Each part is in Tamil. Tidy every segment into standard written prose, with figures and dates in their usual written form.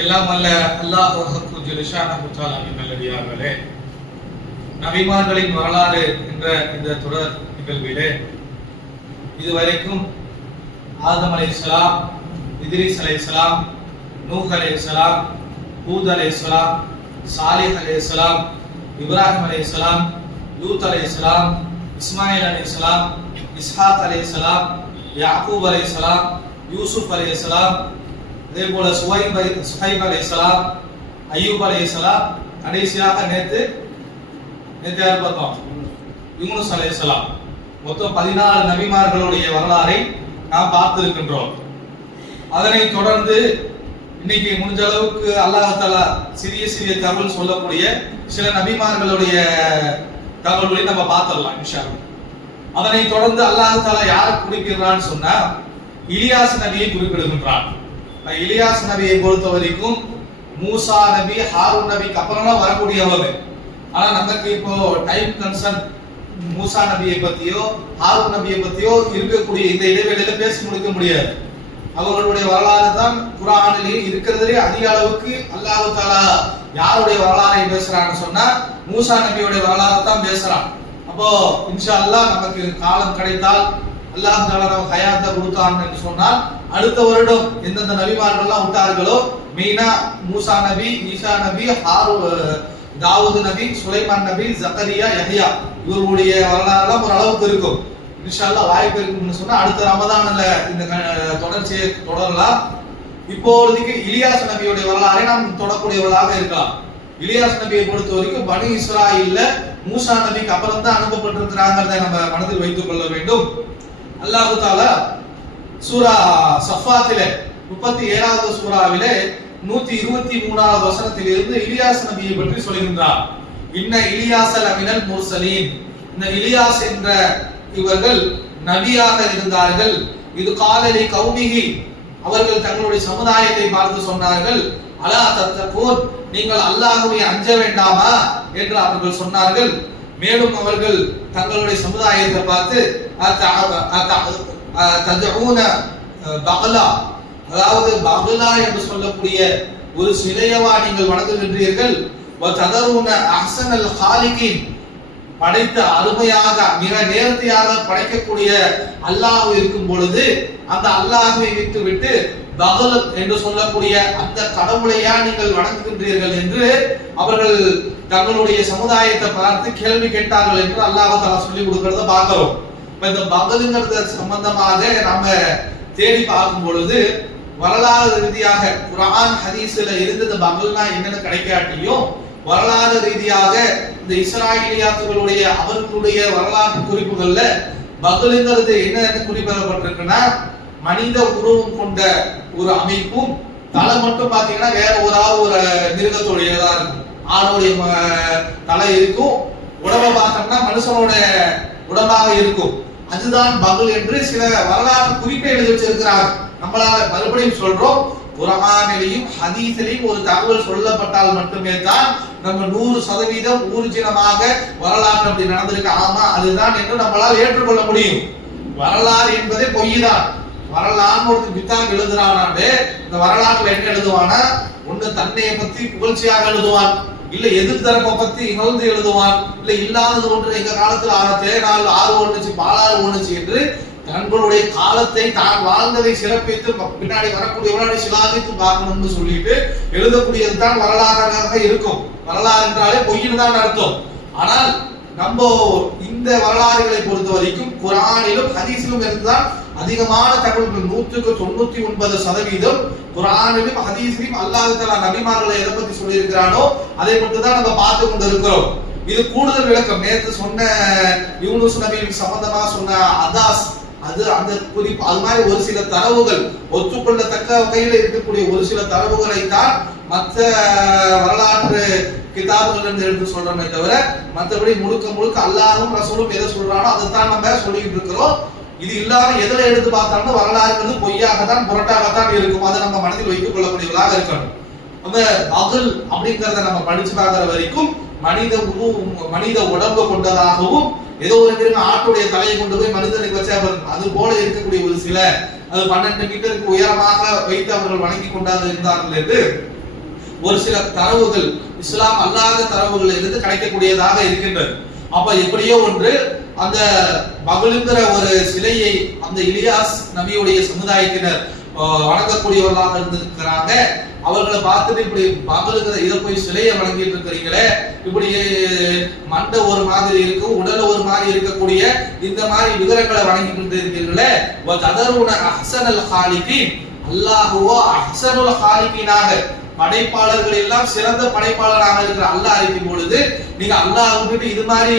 எல்லாம் அல்ல அல்லாஹ் நல்லடியார்களே, நபிமார்களின் வரலாறு என்ற இந்த தொடர் நிகழ்விலே இதுவரைக்கும் ஆதம் அலைஹிஸ்ஸலாம், இத்ரீஸ் அலைஹிஸ்ஸலாம், நூஹ் அலைஹிஸ்ஸலாம், ஹூத் அலைஹிஸ்ஸலாம், சாலிஹ் அலைஹிஸ்ஸலாம், இப்ராஹிம் அலைஹிஸ்ஸலாம், லூத் அலைஹிஸ்ஸலாம், இஸ்மாயில் அலைஹிஸ்ஸலாம், இஸ்ஹாக் அலைஹிஸ்ஸலாம், யாக்கூப் அலைஹிஸ்ஸலாம், யூசுப் அலைஹிஸ்ஸலாம், அதே போல சுஹைப் அலைஹிஸ்ஸலாம், அய்யூப் அலைஹிஸ்ஸலாம், கடைசியாக நேற்று யார் பார்த்தோம்? யூனுஸ் அலைஹிஸ்ஸலாம். மொத்தம் 14 நபிமார்களுடைய வரலாறை நாம் பார்த்திருக்கின்றோம். அதனை தொடர்ந்து இன்னைக்கு முடிஞ்ச அளவுக்கு அல்லாஹ் தஆலா சிறிய சிறிய தகவல் சொல்லக்கூடிய சில நபிமார்களுடைய தகவல்களை நம்ம பார்த்திடலாம் இன்ஷா அல்லாஹ். அதனை தொடர்ந்து அல்லாஹ் தஆலா யாரை குறிப்பிடுறான்னு சொன்னா இலியாஸ் நபியை குறிப்பிடுகின்றான். இலியாஸ் நபியை பொறுத்த வரைக்கும் மூசா நபி, ஹாரூன் நபிக்கு அப்புறம் தான் வரக்கூடியவங்க. ஆனா நமக்கு இப்போ டைம் கன்சர்ன் மூசா நபியை பத்தியோ ஹாரூன் நபியை பத்தியோ இருக்கக்கூடிய இந்த இடைவெளியில பேசி முடிக்க முடியாது. அவர்களுடைய வரலாறு தான் குர்ஆனிலே இருக்கிறதுலே அதிக அளவுக்கு அல்லாஹ் தஆலா யாருடைய வரலாறை பேசுறான்னு சொன்னா மூசா நபியுடைய வரலாறு தான் பேசுறான். அப்போ இன்ஷா அல்லாஹ் நமக்கு காலம் கிடைத்தால் அல்லாஹ் தஆலா நமக்கு ஹயாத்தை கொடுத்தான்னு சொன்னால் அடுத்த வருடம் எந்தெந்த நபிமார்கள்லாம் விட்டார்களோ மெயினா மூசா நபி, ஈசா நபி, தாவூத் நபி, சுலைமான் நபி, ஜக்கரியா, யஹ்யா இவர்களுடைய வரலாறுலாம் ஒரு அளவுக்கு இருக்கும். இன்ஷா அல்லாஹ் வாய்ப்பு இருக்குன்னு சொன்னா அடுத்த ரமதான்ல இந்த தொடர்ச்சியை தொடரலாம். இப்போதைக்கு இலியாஸ் நபியுடைய வரலாறை நாம் தொடரக்கூடியவர்களாக இருக்கலாம். இலியாஸ் நபியை பொறுத்த வரைக்கும் பனி இஸ்ராயீல்ல மூசா நபிக்கு அப்புறம் தான் அனுப்பப்பட்டிருக்கிறாங்கிறதை நம்ம மனதில் வைத்துக் கொள்ள வேண்டும். அல்லாஹ் தஆலா சூரா சஃபாத்திலே 37வது சூராவிலே 123வது வசனத்திலிருந்து இலியாஸ் நபியை பற்றி சொல்கின்றார். இன்ன இலியாஸ லமினல் முர்சலீன், இந்த இலியாஸ் என்ற இவர்கள் நபியாக இருந்தார்கள். இது காலலி கௌமிஹி, அவர்கள் தங்களுடைய சமுதாயத்தை பார்த்து சொன்னார்கள், அலா தத்தகூன், நீங்கள் அல்லாஹ்வை அஞ்ச வேண்டாமா என்று அவர்கள் சொன்னார்கள். மேலும் அவர்கள் தங்களுடைய சமுதாயத்தை பார்த்து தஜஊன பக்லா, அதாவது பக்லா என்று சொல்லக்கூடிய ஒரு சிலையவா நீங்கள் வணங்குகின்றீர்கள், வ ததரூன அஹ்ஸனல் காலிகின், படைத்த அருமையாக மிக நேர்த்தியாக படைக்கக்கூடிய அல்லாஹ் இருக்கும் பொழுது அந்த அல்லாஹ்வை விட்டு பகல் என்று சொல்லக்கூடிய அந்த கடவுளையா நீங்கள் வணங்குகின்றீர்கள் என்று அவர்கள் தங்களுடைய சமுதாயத்தை பார்த்து கேள்வி கேட்டார்கள் என்று அல்லாஹ் தஆலா சொல்லி கொடுக்கிறத பார்க்கிறோம். இந்த பகலுங்கிறது சம்பந்தமாக நாம தேடி பார்க்கும் பொழுது வரலாறு ரீதியாக குர்ஆன் ஹதீஸ்ல இருந்து இந்த பகல்னா என்னன்னு கிடைக்காட்டியும் வரலாறு ரீதியாக இந்த இஸ்ராயலியாத்துகளுடைய அவர்களுடைய வரலாற்று குறிப்புகள்ல பகலுங்கிறது என்னன்னு குறிப்பிடப்பட்டிருக்குன்னா மனித உருவம் கொண்ட ஒரு அமைப்பும், தலை மட்டும் பாத்தீங்கன்னா வேற ஒரு மிருகத்தோடையதான் இருக்கும். ஆணுடைய தலை இருக்கும், உடம்பை பார்த்தோம்னா மனுஷனோட உடம்பாக இருக்கும். அதுதான் பகல் என்று சில வரலாற்று குறிப்பை எழுதி வச்சிருக்கிறார். நம்மளால மறுபடியும் சொல்றோம், குர்ஆனிலையும் ஹதீஸிலையும் ஒரு தகவல் சொல்லப்பட்டால் மட்டுமே தான் நம்ம 100% ஊர்ஜினமாக வரலாற்று அப்படி நடந்திருக்கு, ஆமா அதுதான் என்று நம்மளால் ஏற்றுக்கொள்ள முடியும். வரலாறு என்பதே பொய் தான். வரலாறு ஒரு புத்தகம் எழுதுறானாண்டே இந்த வரலாற்றுல என்ன எழுதுவானா, ஒண்ணு தன்னையை பத்தி புகழ்ச்சியாக எழுதுவான், இல்ல எதிர் தரப்பை பத்தி இகழ்ந்து எழுதுவான், இல்ல இல்லாதது ஒன்று எங்க காலத்துல தேனாள் ஆறு ஒண்ணுச்சு பாலாறு ஒண்ணுச்சு என்று தங்களுடைய காலத்தை தான் வாழ்ந்ததை சிறப்பித்து பின்னாடி வரக்கூடியவர்களை சிலாகித்து பார்க்கணும்னு சொல்லிட்டு எழுதக்கூடியது தான் வரலாறாக இருக்கும். வரலாறு என்றாலே பொய்ன்னு தான் அர்த்தம். ஆனால் நம்ம இந்த வரலாறுகளை பொறுத்த வரைக்கும் குர்ஆனிலும் ஹதீஸிலும் இருந்துதான் அதிகமான தகவல்கள் 99% குர்ஆனிலும் ஹதீஸிலும் அல்லாஹ் தஆலா நபிமார்களை எதை பத்தி சொல்லி இருக்கிறானோ அதை மட்டும் தான் நம்ம பார்த்து கொண்டு இருக்கிறோம். இது கூடுதல் விளக்கம். நேற்று சொன்ன யூனுஸ் நபியின் சம்பந்தமா சொன்ன அதாஸ், அது அந்த குறிப்பு அது மாதிரி ஒரு சில தரவுகள் ஒத்துக்கொள்ளத்தக்க வகையில் இருக்கக்கூடிய ஒரு சில தரவுகளை தான் மற்ற வரலாற்று கிதாபுகள் இருந்து எடுத்து சொல்றோமே தவிர மற்றபடி முழுக்க அல்லாஹ்வும் ரசூலும் எதை சொல்றானோ அதை தான் நம்ம சொல்லிட்டு இருக்கிறோம். இது இல்லாம எதில் எடுத்து பார்த்தாலும் வரலாறு பொய்யாகத்தான் புரட்டாகத்தான் இருக்கும். அதை நம்ம மனதில் வைத்துக் கொள்ளக்கூடியவர்களாக இருக்கணும். அந்த பகல் அப்படிங்கிறத நம்ம படிச்சு பார்க்கிற வரைக்கும் மனித உடம்பு கொண்டதாகவும் ஏதோ ஒரு மிருகம் ஆட்டுடைய தலையை கொண்டு போய் மனிதனுக்கு வச்சா அது போல இருக்கக்கூடிய ஒரு சில அது 12 மீட்டருக்கு உயரமாக வைத்து அவர்கள் வணங்கி கொண்டார்கள் இருந்தார்கள் என்று ஒரு சில தரவுகள் இஸ்லாம் அல்லாத தரவுகள் இருந்து கிடைக்கக்கூடியதாக இருக்கின்றது. அப்ப எப்படியோ ஒன்று அந்த மகளுங்கிற ஒரு சிலையை அந்த இலியாஸ் நபியுடைய சமுதாயத்தினர் வணங்கக்கூடியவர்களாக இருந்திருக்கிறாங்க. அவர்களை பார்த்துட்டு இப்படி மகளுங்கிற இதை போய் சிலையை வணங்கிட்டு இருக்கிறீங்களே, இப்படி மண்டை ஒரு மாதிரி இருக்கும், உடல் ஒரு மாதிரி இருக்கக்கூடிய இந்த மாதிரி விவரங்களை வணங்கி கொண்டு இருக்கிறீர்களே, அஹ்சனுல் காலிகீன் அல்லாஹுவோ அஹ்சனுல் காலிகீனாக படைப்பாளர்கள் எல்லாம் சிறந்த படைப்பாளராக இருக்கிற அல்லாஹ் இருக்கும் பொழுது நீங்க அல்லாஹ் விட்டுட்டு இது மாதிரி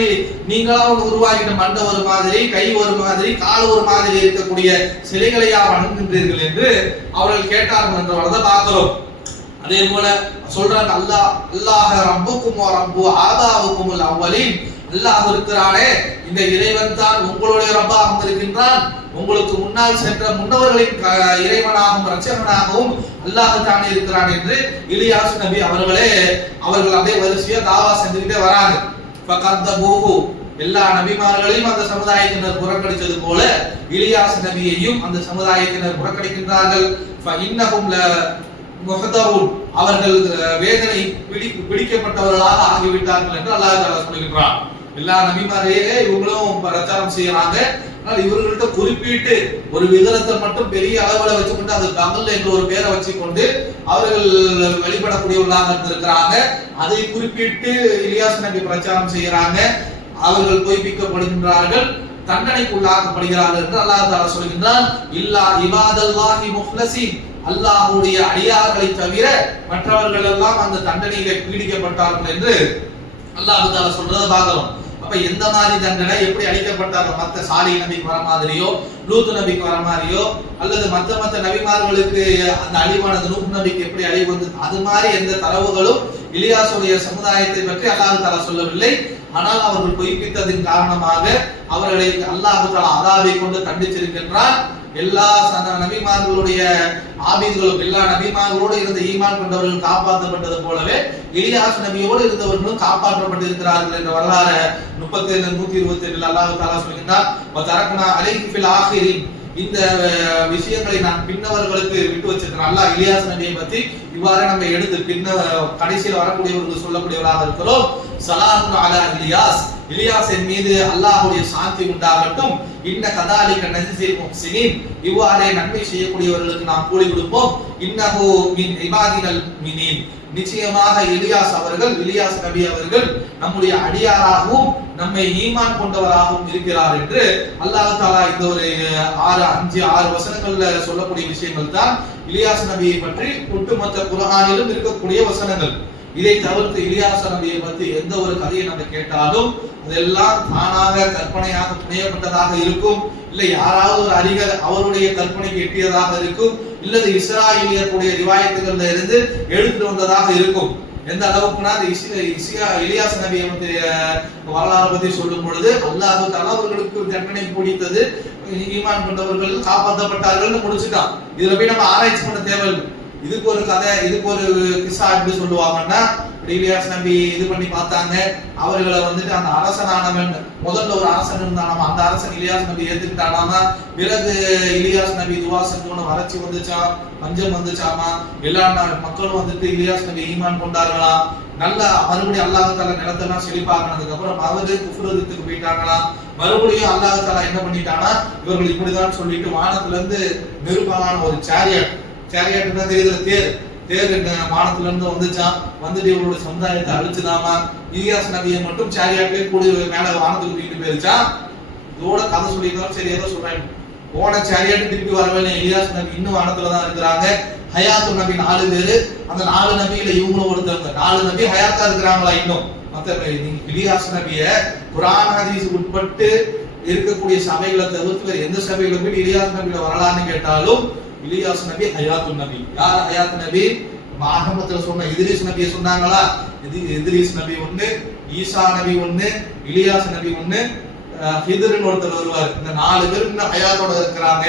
நீங்களா உருவாக்கிட்ட மண்டை ஒரு மாதிரி, கை ஒரு மாதிரி, கால் ஒரு மாதிரி இருக்கக்கூடிய சிலைகளையா வணங்குகின்றீர்கள் என்று அவர்கள் கேட்டார்கள் என்றவரை பார்க்கிறோம். அதே போல சொல்றாங்க அல்லாஹ் ரப்புக்கும் ரப்பு ஆபாவுக்கும் அவ்வலின், அல்லாஹ் இருக்கிறானே இந்த இறைவன் தான் உங்களுடைய ரப்பாக இருக்கின்றான், உங்களுக்கு முன்னால் சென்ற முன்னவர்களின் இறைவனாகவும் ரட்சகனாகவும் அல்லாஹ் தானே இருக்கிறான் என்று இலியாஸ் நபி அவர்கள் அதே வரிசையா தாவா செஞ்சுக்கிட்டே வராங்க. ஃபகத்தபூஹு, எல்லா நபிமார்களையும் அந்த சமுதாயத்தினர் புறக்கணித்தது போல இலியாஸ் நபியையும் அந்த சமுதாயத்தினர் புறக்கணிக்கின்றார்கள். ஃபஇன்னஹும் லமுஹதரூன், அவர்கள் வேதனை பிடிக்கப்பட்டவர்களாக ஆகிவிட்டார்கள் என்று அல்லாஹ் தஆலா சொல்கிறார். எல்லா நபிமாரையே இவங்களும் பிரச்சாரம் செய்யறாங்க. ஆனால் இவர்கள்ட்ட குறிப்பிட்டு ஒரு விதத்தை மட்டும் பெரிய அளவுல வச்சுக்கொண்டு அது கமல் என்ற ஒரு பேரை வச்சுக்கொண்டு அவர்கள் வெளிப்படக்கூடியவர்களாக இருந்திருக்கிறாங்க. அதை குறிப்பிட்டு இலியாஸ் நபி பிரச்சாரம் செய்யறாங்க. அவர்கள் பொய்ப்பிக்கப்படுகின்றார்கள், தண்டனைக்குள்ளாக்கப்படுகிறார்கள் என்று அல்லாஹ் தஆலா சொல்கின்றான். இல்லா இபாதல்லாஹி முஹ்லஸீன், அல்லாஹ்வுடைய அடியார்களை தவிர மற்றவர்கள் எல்லாம் அந்த தண்டனையிலே பீடிக்கப்பட்டார்கள் என்று அல்லாஹ் தஆலா சொல்றத பார்க்கிறோம். அப்ப எந்த மாதிரி தண்டனை, எப்படி அளிக்கப்பட்டார்கள், மற்ற சாலி நபிக்கு வர மாதிரியோ லூத் நபிக்கு வர மாதிரியோ அல்லது மற்ற நபிமார்களுக்கு அந்த அழிவானது நூஹ் நபிக்கு எப்படி அழிவு வந்தது அது மாதிரி எந்த தரவுகளும் இலியாசுடைய சமுதாயத்தை பற்றி அல்லாஹ் தஆலா சொல்லவில்லை. ஆனால் அவர்கள் பொய்ப்பித்ததின் காரணமாக அவர்களை அல்லாஹ் தஆலா அதாவை கொண்டு தண்டிச்சிருக்கின்றார். எல்லா நபிமார்களுடைய ஆபீதுகளும் எல்லா நபிமார்களோடு இருந்த ஈமான் கொண்டவர்கள் காப்பாற்றப்பட்டது போலவே இலியாஸ் நபியோடு இருந்தவர்களும் காப்பாற்றப்பட்டிருக்கிறார்கள் என்ற வரலாறு 37-128 அல்லாஹ் தஆலா சொல்கிறார். வதரக்னா அலைஹி ஃபில் ஆகிரின், இந்த விஷயங்களை நான் பின்னவர்களுக்கு விட்டு வச்சிருக்கிறேன். அல்லாஹ் இலியாஸ் நபியை பத்தி இவ்வாறு நம்ம எடுத்து பின்ன கடைசியில் வரக்கூடியவர்கள் சொல்லக்கூடியவர்களாக இருக்கிறோம். சலாமுன் அலா இலியாஸ், இலியாஸின் மீது அல்லாஹ்வுடைய சாந்தி உண்டாகட்டும். இன்ன கதாலிக நஜ்ஸில் முஹ்சினீன், இவ்வாறே நன்மை செய்யக்கூடியவர்களுக்கு நாம் கூலி கொடுப்போம். இன்னஹு மின் இபாதினல் முஃமினீன், நிச்சயமாக இலியாஸ் நபி அவர்கள் நம்முடைய அடியாராகவும் நம்மை ஈமான் கொண்டவராகவும் இருக்கிறார் என்று அல்லாஹ் தஆலா இந்த ஒரு 6 வசனங்கள்ல சொல்லக்கூடிய விஷயங்கள் தான் இலியாஸ் நபியை பற்றி ஒட்டுமொத்த குர்ஆனிலும் இருக்கக்கூடிய வசனங்கள். இதை தவிர்த்து இலியாஸ் நபியை பற்றி எந்த ஒரு கதையை நம்ம கேட்டாலும் அதெல்லாம் தானாக கற்பனையாக புனையப்பட்டதாக இருக்கும், இல்லை யாராவது ஒரு அறிஞர் அவருடைய கற்பனைக்கு எட்டியதாக இருக்கும், இல்லது இஸ்ராயேலியர்களுடைய ரிவாயத்துகள்ல இருந்து எடுத்துட்டு வந்ததாக இருக்கும். எந்த அளவுக்குனா இலியாஸ் நபியை வரலாறு பத்தி சொல்லும் பொழுது அல்லாஹ் தஆலா அவர்களுக்கு தண்டனை பிடித்தது, ஈமான் கொண்டவர்கள் காப்பாற்றப்பட்டார்கள் முடிச்சுட்டான். இதுல போய் நம்ம ஆராய்ச்சி பண்ண தேவையில்லை. இதுக்கு ஒரு கதை, இதுக்கு ஒரு கிஸ்ஸா எப்படி சொல்லுவாங்கன்னா, இலியாஸ் நபி இது பண்ணி பார்த்தாங்க. அவர்களை அந்த அரசனானவன் முதல்ல ஒரு அரசன் இருந்தானாமா, அந்த அரசன் இலியாஸ் நபி ஏத்துக்கிட்டானாமா. பிறகு இலியாஸ் நபி துவா செஞ்சோன்னு வறட்சி வந்துச்சாம், பஞ்சம் வந்துச்சாமா. எல்லா மக்களும் இலியாஸ் நபி ஈமான் கொண்டார்களாம். நல்ல மறுபடியும் அல்லாஹ் தஆலா நிலத்தெல்லாம் செழிப்பாக்குனதுக்கு அப்புறம் மறுபடியும் குஃப்ரத்துக்கு போயிட்டாங்களாம். மறுபடியும் அல்லாஹ் தஆலா என்ன பண்ணிட்டானா, இவர்கள் இப்படிதான் சொல்லிட்டு வானத்துல இருந்து நெருப்பான ஒரு சேரியட் தான் தெரியுது, தேர் வானத்துல இருந்து வந்துச்சான். வந்துட்டு இவருடைய சமுதாயத்தை அழிச்சுதாமா. இலியாஸ் நபியை மட்டும் சேரியாட்லயே கூடி மேல வானத்துக்கு தூக்கிட்டு போயிருச்சா. இதோட கதை சொல்லியிருந்தாலும் சரி, ஏதோ சொல்றாங்க. போன சேரியாட்டு திருப்பி வரவே இலியாஸ் நபி இன்னும் வானத்துலதான் இருக்கிறாங்க. ஹயாத்து நபி 4 பேரு, அந்த 4 நபியில இவங்களும் ஒருத்தவங்க. 4 நபி ஹயாத்தா இருக்கிறாங்களா இன்னும். மத்த இலியாஸ் நபிய குர்ஆன் ஹதீஸ் உட்பட்டு இருக்கக்கூடிய சபைகளை தவிர்த்து வேற எந்த சபையில போய் இலியாஸ் நபியில வரலான்னு கேட்டாலும் இலியாஸ் நபி ஹயாத்து நபி. யார் ஹயாத்து நபி? ஆரம்பத்துல சொன்ன இத்ரீஸ் நபியை சொன்னாங்களா, இத்ரீஸ் நபி ஒண்ணு, ஈசா நபி ஒண்ணு, இலியாஸ் நபி ஒண்ணு, ஹிதர்னு ஒருத்தர் வருவார். இந்த 4 பேரும் இன்னும் ஹயாத்தோட இருக்கிறாங்க.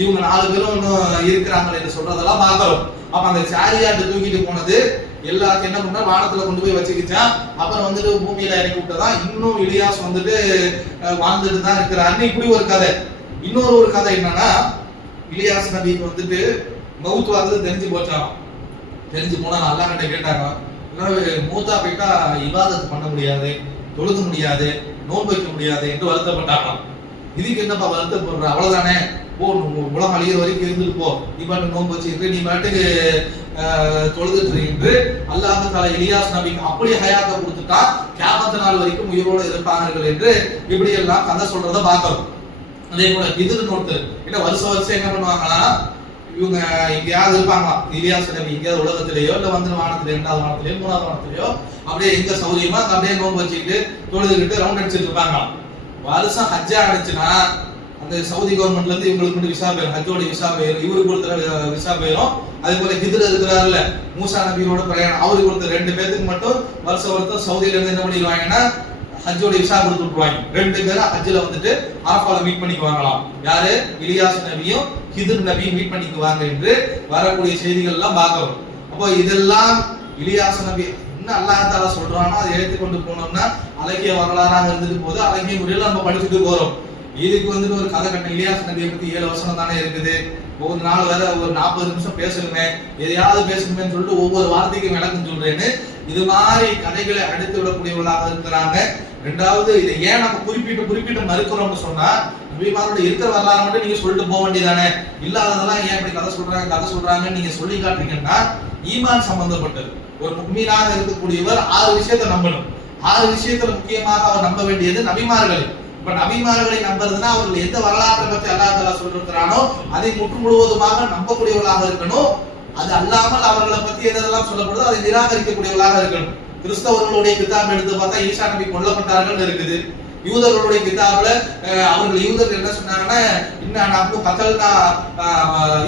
இவங்க 4 பேரும் இன்னும் இருக்கிறாங்க என்று சொல்றதெல்லாம் பார்க்கிறோம். அப்ப அந்த சாரியாட்டு தூக்கிட்டு போனது எல்லாத்தையும் என்ன பண்ணா வானத்துல கொண்டு போய் வச்சுக்கிச்சான். அப்புறம் வந்துட்டு பூமியில இறக்கி விட்டதான். இன்னும் இலியாஸ் வந்துட்டு வாழ்ந்துட்டு தான் இருக்கிறாருன்னு இப்படி ஒரு கதை. இன்னொரு கதை என்னன்னா, இலியாஸ் நபிக்கு வந்துட்டு மவுத் வர்றது தெரிஞ்சு போச்சாம். தெரிஞ்சு போனா அல்லாஹ் கிட்ட கேட்டாங்க, மூத்தா போயிட்டா இபாதத் பண்ண முடியாது, தொழுக முடியாது, நோன்பு வைக்க முடியாது என்று வருத்தப்பட்டாங்களாம். இதுக்கு என்னப்பா வருத்தப்படுற, அவ்வளவுதானே, போ உலகம் அழியிற வரைக்கும் இருந்துட்டு போ, நீ பாட்டு நோன்பு வச்சுக்கிட்டு நீ பாட்டுக்கு தொழுதுட்டு என்று அல்லாஹ் தஆலா இலியாஸ் நபிக்கு அப்படி ஹயாத்தை கொடுத்துட்டா கியாமத் நாள் வரைக்கும் உயிரோடு இருப்பார்கள் என்று இப்படி எல்லாம் கதை சொல்றதை பார்க்கிறோம். அதே போல ஹித்ர் ஒருத்தர் என்ன வருஷம் என்ன பண்ணுவாங்கன்னா, இவங்க எங்கேயாவது இருப்பாங்களாம், இலியாஸ் நபி எங்கேயாவது உலகத்திலேயோ இல்ல வந்து வானத்திலேயோ 2வது வானத்திலேயோ 3வது வானத்திலேயோ அப்படியே எங்க சௌரியமா அப்படியே நோன்பு வச்சுக்கிட்டு தொழுதுகிட்டு ரவுண்ட் அடிச்சுட்டு இருப்பாங்களாம். வருஷம் ஹஜ்ஜா அடிச்சுன்னா அந்த சவுதி கவர்மெண்ட்ல இருந்து இவங்களுக்கு மட்டும் விசா போயிடும், ஹஜ்ஜோட விசா போயிடும், இவருக்கு ஒருத்தர் விசா போயிடும். அதே போல ஹித்ர் இருக்கிறாருல்ல மூசா நபியோட பிரயாணம், அவருக்கு ஒருத்தர் 2 பேருக்கு மட்டும் வருஷம் சவுதியில இருந்து என்ன பண்ணிடுவாங்கன்னா ஹஜ்ஜோட விசா கொடுத்து விட்டுருவாங்க. 2 பேரும் ஹஜ்ஜில் வந்துட்டு அரஃபால மீட் பண்ணிக்குவாங்களாம். யாரு? இலியாஸ் நபியும் ஹித்ர் நபியும் மீட் பண்ணிக்குவாங்க என்று வரக்கூடிய செய்திகள் எல்லாம் பார்க்கிறோம். அப்போ இதெல்லாம் இலியாஸ் நபி என்ன அல்லாஹ் தஆலா சொல்றானோ அதை எடுத்துக்கொண்டு போனோம்னா அழகிய வரலாறாக இருந்துட்டு போது, அழகிய முறையில் நம்ம படிச்சுட்டு போறோம். இதுக்கு வந்துட்டு ஒரு கதை கட்ட இலியாஸ் நபியை பத்தி 7 வசனம் தானே இருக்குது. ஒரு நாள் வேற ஒரு 40 நிமிஷம் பேசணுமே, எதையாவது பேசணுமே சொல்லிட்டு ஒவ்வொரு வார்த்தைக்கும் விளக்கம் சொல்றேன்னு இது மாதிரி கதைகளை அடித்து விடக்கூடியவர்களாக இருக்கிறாங்க. 2வது, இதை ஏன் நம்ம குறிப்பிட்டு மறுக்கிறோம்னு சொன்னா, நபிமாரோட இருக்கிற வரலாறு மட்டும் நீங்க சொல்லிட்டு போக வேண்டியதானே, இல்லாததெல்லாம் ஏன் இப்படி கதை சொல்றாங்கன்னு நீங்க சொல்லி காட்டுறீங்கன்னா, ஈமான் சம்பந்தப்பட்டது. ஒரு முஃமினாக இருக்கக்கூடியவர் 6 விஷயத்தை நம்பணும். 6 விஷயத்துல முக்கியமாக அவர் நம்ப வேண்டியது நபிமார்களை. இப்ப நபிமார்களை நம்புறதுன்னா அவர்கள் எந்த வரலாற்றை பற்றி அல்லாஹ் தஆலா சொல்லிருக்கிறானோ அதை முற்று முழுவதுமாக நம்பக்கூடியவர்களாக இருக்கணும். அது அல்லாமல் அவர்களை பத்தி எதெல்லாம் சொல்லப்படுதோ அதை நிராகரிக்கக்கூடியவர்களாக இருக்கணும். கிறிஸ்தவர்களுடைய கிதாப் எடுத்து பார்த்தா ஈசா நபி கொல்லப்பட்டார்கள் இருக்குது. யூதர்களுடைய கிதாப்ல அவர்கள் யூதர்கள் என்ன சொன்னாங்கன்னா, இன்னும் கத்தல்னா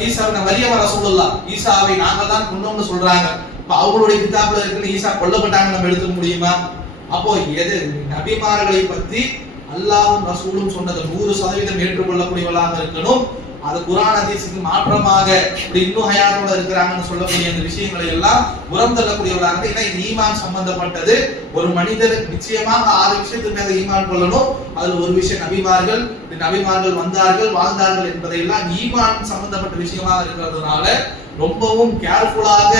ஈசாவை மரியம ரசூலுல்லாஹ், ஈசாவை நாங்கள் தான் கொன்னோம்னு சொல்றாங்க. இப்ப அவங்களுடைய கிதாப்ல இருக்கிற ஈசா கொல்லப்பட்டாங்க நம்ம எடுத்துக்க முடியுமா? அப்போ எது நபிமார்களை பத்தி அல்லாஹ்வும் ரசூலும் சொன்னது 100% ஏற்றுக்கொள்ளக்கூடியவர்களாக இருக்கணும். அது குர்ஆன் ஹதீஸுக்கு மாற்றமாக இப்படி இன்னும் ஹயாத்தோட இருக்கிறாங்கன்னு சொல்லக்கூடிய அந்த விஷயங்களை எல்லாம் புறம் தள்ளக்கூடியவர்களாக, ஏன்னா இது ஈமான் சம்பந்தப்பட்டது. ஒரு மனிதர் நிச்சயமாக 6 விஷயத்துக்கு மேல ஈமான் கொள்ளணும். அதுல ஒரு விஷயம் நபிமார்கள் வந்தார்கள் வாழ்ந்தார்கள் என்பதையெல்லாம் ஈமான் சம்பந்தப்பட்ட விஷயமாக இருக்கிறதுனால ரொம்பவும் கேர்ஃபுல்லாக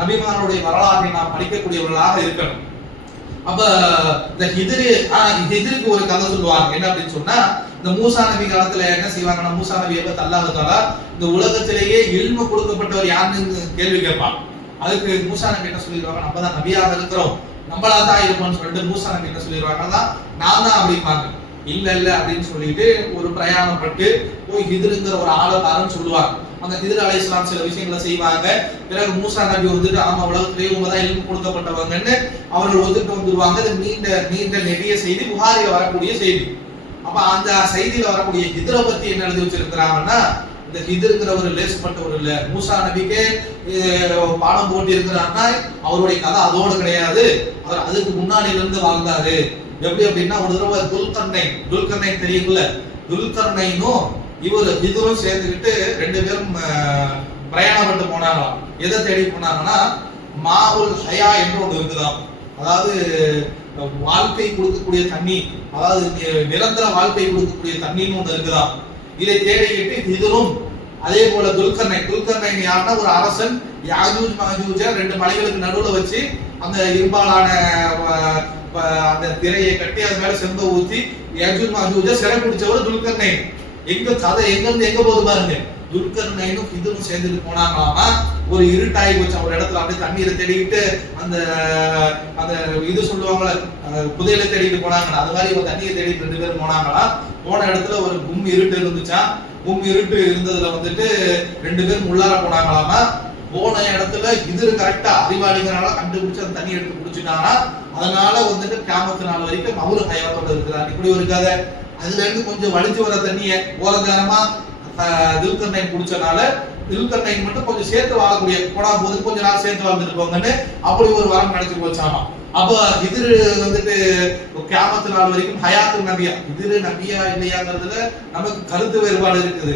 நபிமாருடைய வரலாற்றை நாம் படிக்கக்கூடியவர்களாக இருக்கணும். அப்ப இந்த ஹித்ருக்கு ஒரு கதை சொல்லுவாங்க. என்ன அப்படின்னு சொன்னா, இந்த மூசா நபி காலத்துல என்ன செய்வாங்கன்னா, மூசா நபியை பத்தி அல்லாஹ் தஆலா இந்த உலகத்திலேயே இல்மு கொடுக்கப்பட்டவர் யாருன்னு கேள்வி கேட்பாங்க. அதுக்கு மூசா நபி என்ன சொல்லிடுவாங்க, நம்ம தான் நபியாக இருக்கிறோம், நம்மளா தான் இருப்போம்னு சொல்லிட்டு மூசா நபி என்ன சொல்லிடுவாங்கன்னா, நான் தான் அப்படிம்பாங்க. இல்ல அப்படின்னு சொல்லிட்டு ஒரு பிரயாணப்பட்டு போய் ஹித்ருங்கிற ஒரு ஆளக்காரன்னு சொல்லுவாங்க. அந்த ஹித்ர் அலைஹிஸ்ஸலாம் சில விஷயங்களை செய்வாங்க. பிறகு மூசா நபி வந்துட்டு ஆமா உலகத்திலேயே இவங்க தான் இல்மு கொடுக்கப்பட்டவங்கன்னு அவர்கள் ஒத்துட்டு வந்துருவாங்க. இது நீண்ட நெடிய செய்தி, புகாரில வரக்கூடிய செய்தி. அப்ப அந்த செய்தியில வரக்கூடிய ஹித்ரை பத்தி என்ன எழுதி வச்சிருக்கிறாங்கன்னா, இந்த ஹித்ருங்கிற ஒரு லேசுப்பட்டவர் இல்ல, மூசா நபிக்கே பாடம் போட்டு இருக்கிறாங்கன்னா அவருடைய கதை அதோட கிடையாது, அவர் அதுக்கு முன்னாடியில இருந்து வாழ்ந்தாரு. எப்படி அப்படின்னா, ஒரு தடவை துல்கர்னைன் தெரியுங்கள, துல்கர்னைனும் இவர் ஹித்ரும் சேர்ந்துக்கிட்டு 2 பேரும் பிரயாணப்பட்டு போனாங்களாம். எதை தேடி போனாங்கன்னா, மாவுல் ஹயா என்று ஒன்று இருக்குதாம். அதாவது வாழ்க்கை கொடுக்கக்கூடிய தண்ணி, அதாவது நிரந்தர வாழ்க்கை கொடுக்கக்கூடிய தண்ணின்னு ஒன்று இருக்குதாம். இதை தேடிக்கிட்டு ஹித்ரும் அதே போல துல்கர்னைன் யாருன்னா ஒரு அரசன், யாஜூஜ் மாஜூஜ 2 மலைகளுக்கு நடுவுல வச்சு அந்த இரும்பாலான அந்த திரையை கட்டி அது மேல செம்ப ஊத்தி யாஜூஜ் மாஜூஜ சிறை பிடிச்சவர் துல்கர்னைன். எங்க கதை எங்க இருந்து எங்க போகுது பாருங்க. துல்கர்னைனும் ஹித்ரும் சேர்ந்துட்டு போனாங்களாமா. ஒரு இருட்டாகி போச்சு ஒரு இடத்துல, அப்படியே தண்ணீரை தேடிக்கிட்டு அந்த அந்த இது சொல்லுவாங்களே புதையலை தேடிட்டு போனாங்களா, அது மாதிரி ஒரு தண்ணியை தேடிட்டு 2 பேரும் போனாங்களா. போன இடத்துல ஒரு கும் இருட்டு இருந்துச்சா. கும் இருட்டு இருந்ததுல வந்துட்டு 2 பேரும் உள்ளார போனாங்களாமா. போன இடத்துல ஹித்ர் கரெக்டா அறிவாளிகளால கண்டுபிடிச்சு அந்த தண்ணி எடுத்து குடிச்சுட்டாங்கன்னா, அதனால வந்துட்டு கியாமத் நாள் வரைக்கும் அவரு ஹயாத்தோட இருக்கிறார். இப்படி ஒரு கதை. அதுல இருந்து கொஞ்சம் வலிஞ்சு வர தண்ணிய ஓரங்காரமா துல்கர்னைன் குடிச்சனால துல்கர்னைன் மட்டும் கொஞ்சம் சேர்த்து வாழக்கூடிய, போனா போது கொஞ்ச நாள் சேர்த்து வாழ்ந்துட்டு போங்கன்னு அப்படி ஒரு வரம் கிடைச்சு போச்சாமா. அப்ப ஹித்ர் வந்துட்டு கியாமத் நாள் வரைக்கும் ஹயாத்து நபியா, ஹித்ர் நபியா இல்லையாங்கிறதுல நமக்கு கருத்து வேறுபாடு இருக்குது.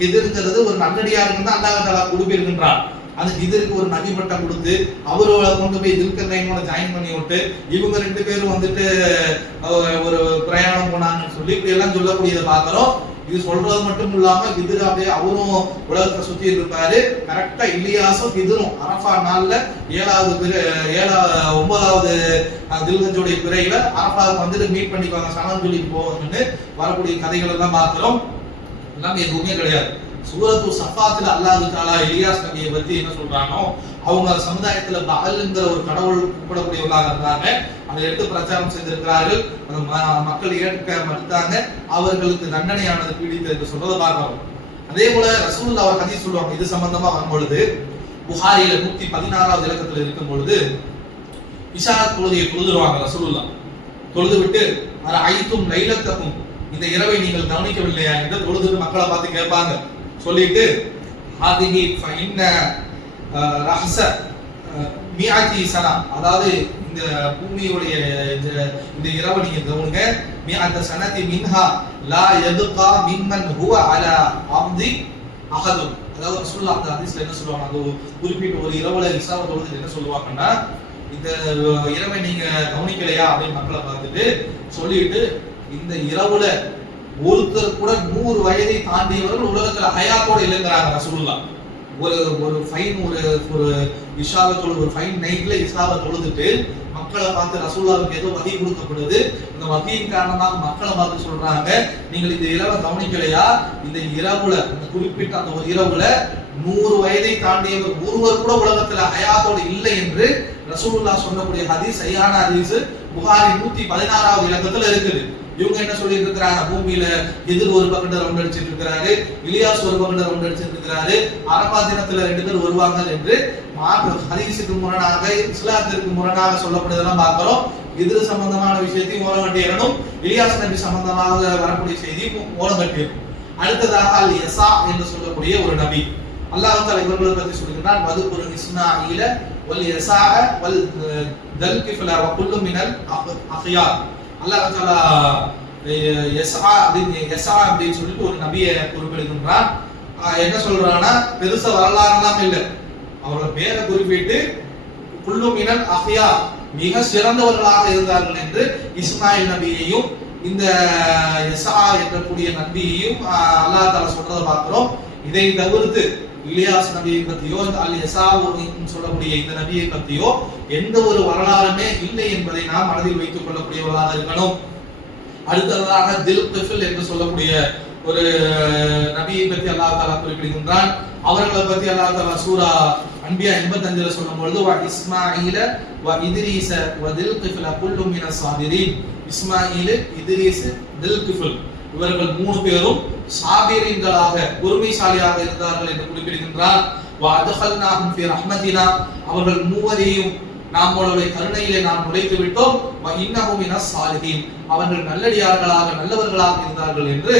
ஹித்ருங்கிறது ஒரு நல்லடியாருக்கு தான் அல்லாஹ் தஆலா கொடுப்பிருக்கின்றான். அந்த ஹிதருக்கு ஒரு நபி பட்டம் கொடுத்து அவரோட கொண்டு போய் துல்கர்னைனோட ஜாயின் பண்ணி விட்டு இவங்க 2 பேரும் வந்துட்டு ஒரு பிரயாணம் போனாங்கன்னு சொல்லி இப்படி எல்லாம் சொல்லக்கூடியதை பார்க்கிறோம். இது சொல்றது மட்டும் இல்லாம ஹிதர் அப்படியே அவரும் உலகத்தை சுத்தி இருப்பாரு. கரெக்டா இலியாசும் ஹிதரும் அரஃபா நாள்ல 9வது தில்ஹஜ்ஜுடைய பிறையில அரஃபாவுக்கு வந்துட்டு மீட் பண்ணிக்குவாங்க, சலாம் சொல்லிட்டு போவாங்கன்னு வரக்கூடிய கதைகள் எல்லாம் பார்க்கிறோம். எல்லாம் எதுவுமே கிடையாது. சூரத்து சஃபாத்துல அல்லாஹ் தஆலா இலியாஸ் நபியை பத்தி என்ன சொல்றானோ, அவங்க சமுதாயத்துல பஅல்ங்கிற ஒரு கடவுள் கூப்பிடக்கூடியவர்களாக இருந்தாங்க. அதை எடுத்து பிரச்சாரம் செய்திருக்கிறார்கள். மக்கள் ஏற்க மறுத்தாங்க. அவர்களுக்கு தண்டனையானது பீடித்தது என்று சொல்றதை பார்க்கிறோம். அதே போல ரசூலுல்லாஹ் அவர் ஹதீஸ் சொல்லுவாங்க. இது சம்பந்தமா வரும்பொழுது புகாரில 116வது இலக்கத்துல இருக்கும் பொழுது இஷா தொழுகையை தொழுதுருவாங்க ரசூலுல்லாஹ். தொழுது விட்டு ஐத்தும் லைலத்தக்கும், இந்த இரவை நீங்கள் கவனிக்கவில்லையா என்று தொழுதுட்டு மக்களை பார்த்து கேட்பாங்க. சொல்லிட்டு ஹாதிஹி ஃபஇன்ன ரஹஸ மிஅதி சனா, அதாவது இந்த பூமியுடைய இந்த இரவை நீங்க கவனிங்க. மிஅத சனதி மின்ஹா லா யதுகா மிம்மன் ஹுவ அலா அர்தி அஹது. அதாவது ரசூலுல்லாஹ் அந்த ஹதீஸ்ல என்ன சொல்லுவாங்க, அந்த குறிப்பிட்ட ஒரு இரவுல இஷாவை தொழுது என்ன சொல்லுவாங்கன்னா, இந்த இரவை நீங்க கவனிக்கலையா அப்படின்னு மக்களை பார்த்துட்டு சொல்லிட்டு, இந்த இரவுல ஒருத்தர் கூட 100 வயதை தாண்டியவர்கள் உலகத்துல ஹயாத்தோட இல்லைங்கிறாங்க ரசூலுல்லாஹ். ஒரு ஃபைன் ஒரு இஷாவை தொழுது, ஒரு ஃபைன் நைட்ல இஷாவை தொழுதுட்டு மக்களை பார்த்து ரசூலுல்லாஹ்வுக்கு ஏதோ வகை கொடுக்கப்படுது. இந்த வகையின் காரணமாக மக்களை பார்த்து சொல்றாங்க, நீங்கள் இந்த இரவை கவனிக்கலையா, இந்த இரவுல இந்த குறிப்பிட்ட அந்த ஒரு இரவுல 100 வயதை தாண்டியவர் ஒருவர் கூட உலகத்துல ஹயாத்தோட இல்லை என்று ரசூலுல்லாஹ் சொல்லக்கூடிய ஹதீஸ் சஹீஹான ஹதீஸ் புகாரி 116வது இலக்கத்துல இருக்குது. இவங்க என்ன சொல்லிட்டு இருக்கிறாங்க, பூமியில எதிர் ஒரு பக்கத்துல ரவுண்ட் அடிச்சிட்டு இருக்கிறாரு, இலியாஸ் ஒரு பக்கத்துல ரவுண்ட் அடிச்சிட்டு இருக்கிறாரு, அரபா தினத்துல 2 பேர் வருவாங்க என்று ஹதீஸுக்கு முரணாக இஸ்லாத்திற்கு முரணாக சொல்லப்படுவதெல்லாம் பார்க்கிறோம். எதிர் சம்பந்தமான விஷயத்தையும் ஓரம் கட்டிடணும், இலியாஸ் நபி சம்பந்தமாக வரக்கூடிய செய்தியும் ஓரம் கட்டிடணும். அடுத்ததாக அல் யஸா என்று சொல்லக்கூடிய ஒரு நபி, அல்லாஹ் தஆலா இவர்களை பற்றி சொல்கிறான், வதுகுரு இஸ்மாஈல வல் யஸா வல் தல்கிஃபல வ குல்லு மினல் அஹ்யார். அல்லாஹ் தஆலா யஸா அப்படின்னு சொல்லிட்டு ஒரு நபியை குறிப்பிடுகின்றான். என்ன சொல்றான்னா, பெருசா வரலாறுலாம் இல்லை, அவரோட பேரை குறிப்பிட்டு குல்லு மினல் அஹ்யார், மிக சிறந்தவர்களாக இருந்தார்கள் என்று இஸ்மாயில் நபியையும் இந்த யஸா என்றக்கூடிய நபியையும் அல்லாஹ் தஆலா சொல்றதை பார்க்கிறோம். இதை தவிர்த்து இலியாஸ் நபியை பற்றியோ அல் யஸா சொல்லக்கூடிய இந்த நபியை பற்றியோ எந்த ஒரு வரலாறுமே இல்லை என்பதை நாம் மனதில் வைத்துக் கொள்ளக்கூடியவர்களாக இருக்கணும். அடுத்ததாக தில்கிஃபில் என்று சொல்லக்கூடிய ஒரு நபியை பற்றி அல்லாஹ் தஆலா குறிப்பிடுகின்றான். அவர்களை பற்றி அல்லாஹ் தஆலா சூரா அன்பியா 85ல சொல்லும் பொழுது வ இஸ்மாஈல வ இத்ரீஸ வ தில்கிஃபில குல்லு மினஸ் சாபிரீன், இஸ்மாயில், இத்ரீஸ், தில்கிஃபில் இவர்கள் 3 பேரும் சாபிரீன்களாக பொறுமைசாலியாக இருந்தார்கள் என்று குறிப்பிடுகின்றார். வ அத்கல்நாஹும் ஃபீ ரஹ்மத்தினா, அவர்கள் மூவரையும் நம்மளுடைய கருணையிலே நாம் நுழைத்து விட்டோம். வ இன்னஹும் மினஸ் சாலிஹீன், அவர்கள் நல்லடியார்களாக நல்லவர்களாக இருந்தார்கள் என்று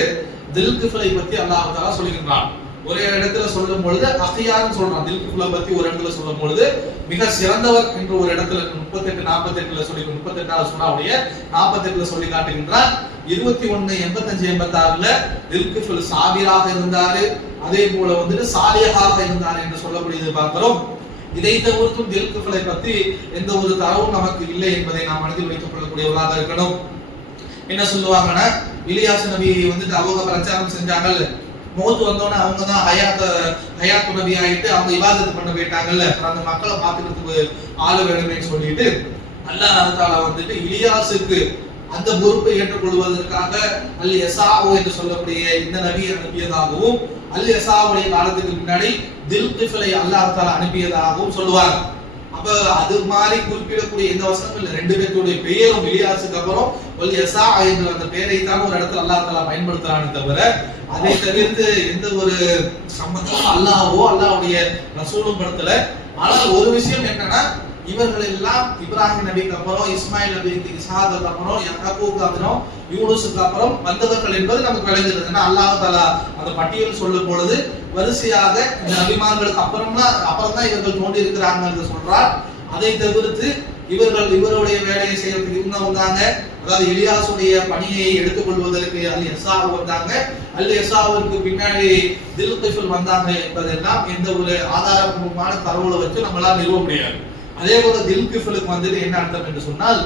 தில்கிஃபிலை பற்றி அல்லாஹ் தஆலா சொல்கின்றான். ஒரே இடத்துல சொல்லும் பொழுது அஹ்யார்னு சொல்றான். தில்கிஃபிலை பற்றி ஒரு இடத்துல சொல்லும் பொழுது மிக சிறந்தவர் என்று ஒரு இடத்துல 38 48ல சொல்லி 38வது சூராவுடைய 48ல சொல்லி காட்டுகின்றான். 21 85 86ல தில்கிஃபில் சாபிராக இருந்தாரு, அதே போல வந்துட்டு சாலிஹாக இருந்தார் என்று சொல்லக்கூடியது பார்க்கிறோம். இதை தவிர்த்தும் தில்கிஃபிலை பற்றி எந்த ஒரு தரவும் நமக்கு இல்லை என்பதை நாம் மனதில் வைத்துக் கொள்ளக்கூடியவர்களாக இருக்கணும். என்ன சொல்லுவாங்கன்னா, இலியாஸ் நபி வந்துட்டு அவங்க பிரச்சாரம் செஞ்சாங்கல்ல, மௌத் வந்தோடனே அவங்க தான் ஹயாத் நபி ஆயிட்டு அவங்க இபாதத் பண்ண போயிட்டாங்கல்ல, அந்த மக்களை பார்த்துக்கிறதுக்கு ஆளு வேணுமேன்னு சொல்லிட்டு அல்லாஹ் தஆலா வந்துட்டு இலியாஸுக்கு அந்த பொறுப்பை ஏற்றுக்கொள்வதற்காக அல் யஸா என்று சொல்லக்கூடிய இந்த நபியை அனுப்பியதாகவும், அல் யஸாவுடைய காலத்துக்கு முன்னாடி தில்கிஃபிலை அல்லாஹ் தஆலா அனுப்பியதாகவும் சொல்லுவாங்க. அப்ப அது மாதிரி குறிப்பிடக்கூடிய எந்த வசனமும் இல்லை. 2 பேருடைய பெயரும் இலியாஸுக்கு அப்புறம் அல் யஸா என்ற அந்த பெயரை தான் ஒரு இடத்துல அல்லாஹ் தஆலா பயன்படுத்துறானே தவிர அதை தவிர்த்து எந்த ஒரு சம்பந்தமும் அல்லாஹ்வோ அல்லாஹ்வுடைய ரசூலும் படுத்தல. ஆனால் ஒரு விஷயம் என்னன்னா, இவர்கள் எல்லாம் இப்ராஹிம் நபிக்கு அப்புறம், இஸ்மாயில் நபிக்கு, இஸ்ஹாக்கு அப்புறம், யாக்கூபுக்கு அப்புறம், யூனுஸுக்கு அப்புறம் வந்தவர்கள் என்பது நமக்கு விளங்குகிறது. ஏன்னா அல்லாஹ் தஆலா அந்த பட்டியல் சொல்லும் பொழுது வரிசையாக இந்த நபிமார்களுக்கு அப்புறம் தான் இவர்கள் தோன்றி இருக்கிறாங்க என்று சொல்றார். அதை தவிர்த்து இவருடைய வேலையை செய்யறதுக்கு இவங்க வந்தாங்க, அதாவது இலியாசுடைய பணியை எடுத்துக்கொள்வதற்கு அல் யஸா வந்தாங்க, அல் யஸாவுக்கு பின்னாடி தில் கிஃபில் வந்தாங்க என்பதெல்லாம் எந்த ஒரு ஆதாரபூர்வமான தரவுகளை வச்சு நம்மளால நிறுவ முடியாது. அதே போல தில் கிஃபிலுக்கு வந்துட்டு என்ன அர்த்தம் என்று சொன்னால்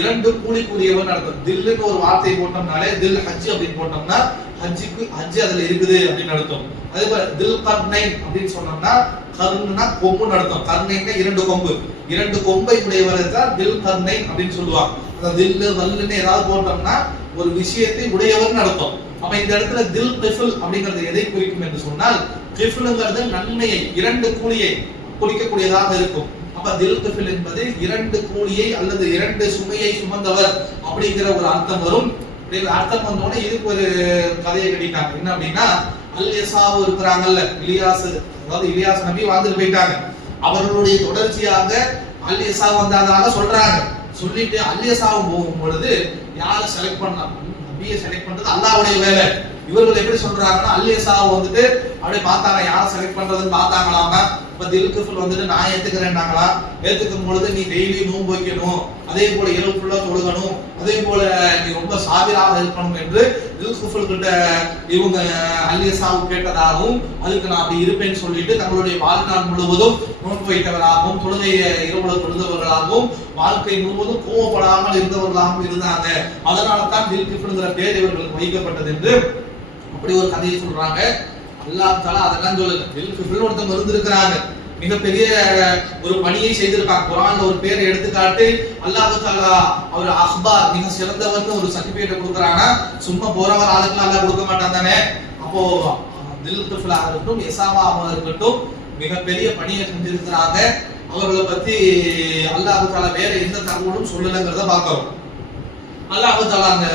இரண்டு கூலிக்குரியவன் அர்த்தம். தில்லுன்னு ஒரு வார்த்தை போட்டோம்னாலே தில் ஹஜ் அப்படின்னு போட்டோம்னா ஹஜ் அதுல இருக்குது அப்படின்னு அர்த்தம். அதே போல தில் கர்னைன் அப்படின்னு சொன்னோம்னா கர்னா கொம்புன்னு அர்த்தம். கர்னைன்னா இரண்டு கொம்பை உடையவரை தான் தில் கர்னைன் அப்படின்னு சொல்லுவாங்க. அந்த தில்லு வல்லுன்னு ஏதாவது போட்டோம்னா ஒரு விஷயத்தை உடையவர்னு அர்த்தம். அப்ப இந்த இடத்துல தில் கிஃபில் அப்படிங்கிறது எதை குறிக்கும் என்று சொன்னால் கிஃபிலுங்கிறது நன்மையை, இரண்டு கூலியை குறிக்கக்கூடியதாக இருக்கும். அப்ப தில் கிஃபில் என்பது இரண்டு கூலியை அல்லது இரண்டு சுமையை சுமந்தவர் அப்படிங்கிற ஒரு அர்த்தம் வரும். அர்த்தம் வந்தோடனே இதுக்கு ஒரு கதையை கட்டிட்டாங்க. என்ன அப்படின்னா அல் யஸாவு இருக்கிறாங்கல்ல, இலியாஸ் நபி வாழ்ந்துட்டு போயிட்டாங்க. அவர்களுடைய தொடர்ச்சியாக அல் யஸா வந்ததாக சொல்றாங்க. சொல்லிட்டு அல் யஸாவும் போகும் பொழுது யாரை செலக்ட் பண்ணலாம், நபியை செலக்ட் பண்றது அல்லாஹ்வுடைய வேலை. இவர்கள் எப்படி சொல்றாங்கன்னா அல் யஸாவை வந்துட்டு அப்படியே பார்த்தாங்க, யாரை செலக்ட் பண்றதுன்னு பார்த்தாங்களாமா. இப்ப தில் கிஃபில் வந்துட்டு நான் ஏத்துக்கிறேன்னாங்களா, ஏத்துக்கும் பொழுது நீ டெய்லி நோன்பு வைக்கணும், அதே போல இரவு ஃபுல்லா தொழுகணும், அதே போல நீ ரொம்ப சாபிராக இருக்கணும் என்று தில் கிஃபில் கிட்ட இவங்க அல் யஸாவு கேட்டதாகவும் அதுக்கு நான் அப்படி இருப்பேன்னு சொல்லிட்டு தங்களுடைய வாழ்நாள் முழுவதும் நோன்பு வைத்தவராகவும் தொழுகையை இரவுல தொழுதவர்களாகவும் வாழ்க்கை முழுவதும் கோவப்படாமல் இருந்தவர்களாகவும் இருந்தாங்க. அதனால தான் தில் கிஃபில்ங்கிற பேர் இவர்களுக்கு வைக்கப்பட்டது என்று அப்படி ஒரு கதையை சொல்றாங்க. அல்லாஹ் தஆலா அதெல்லாம் சொல்லல. தில் கிஃபில் ஒருத்தங்க இருந்திருக்கிறாங்க, மிகப்பெரிய ஒரு பணியை செய்திருக்காங்க. குர்ஆன்ல ஒரு பேரை எடுத்துக்காட்டு அல்லாஹ் தஆலா அவர் அஹ்பார் மிக சிறந்தவர்னு ஒரு சர்டிபிகேட் கொடுக்குறாங்கன்னா சும்மா போறவர் ஆளுக்கு அல்லாஹ் கொடுக்க மாட்டான் தானே. அப்போ தில் கிஃபிலாக இருக்கட்டும் யஸாவாக இருக்கட்டும் மிகப்பெரிய பணியை செஞ்சிருக்கிறாங்க. அவர்களை பத்தி அல்லாஹ் தஆலா வேற எந்த தகவலும் சொல்லலங்கிறத பார்க்கிறோம். அல்லாஹ் தஆலா அந்த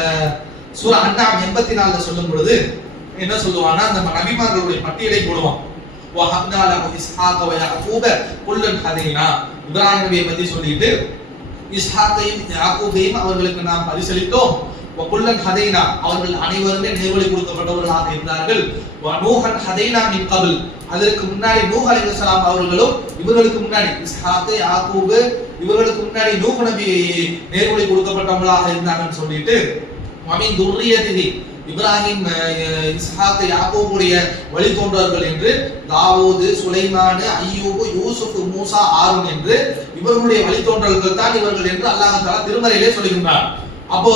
சூரா அன்ஆம் 84ல சொல்லும் பொழுது என்ன சொல்லுவானா, நம்ம நபிமார்களுடைய பட்டியலை போடுவான். வஹப்னா லஹு இஸ்ஹாக வ யாக்கூப குல்லன் ஹதைனா. இப்ராஹிம் நபியை பத்தி சொல்லிட்டு இஸ்ஹாகையும் யாக்கூபையும் அவர்களுக்கு நாம் பரிசளித்தோம். வ குல்லன் ஹதைனா அவர்கள் அனைவருமே நேர்வழி கொடுக்கப்பட்டவர்களாக இருந்தார்கள். வ நூஹன் ஹதைனா மின் கபில் அதற்கு முன்னாடி நூஹ் அலைஹிஸ்ஸலாம் அவர்களும் இவர்களுக்கு முன்னாடி இஸ்ஹாக் யாக்கூப் இவர்களுக்கு முன்னாடி நூஹ் நபி நேர்வழி கொடுக்கப்பட்டவர்களாக இருந்தாங்கன்னு சொல்லிட்டு வமின் துர்ரியதிஹி இப்ராஹிம் இஸ்ஹாக் யாக்கூபுடைய வழித்தோன்றவர்கள் என்று தாவூது சுலைமான் அய்யூப் யூசுப் மூசா ஆரூன் என்று இவர்களுடைய வழித்தோன்றல்கள் தான் இவர்கள் என்று அல்லாஹ் தஆலா திருமறையிலே சொல்லுகிறார். அப்போ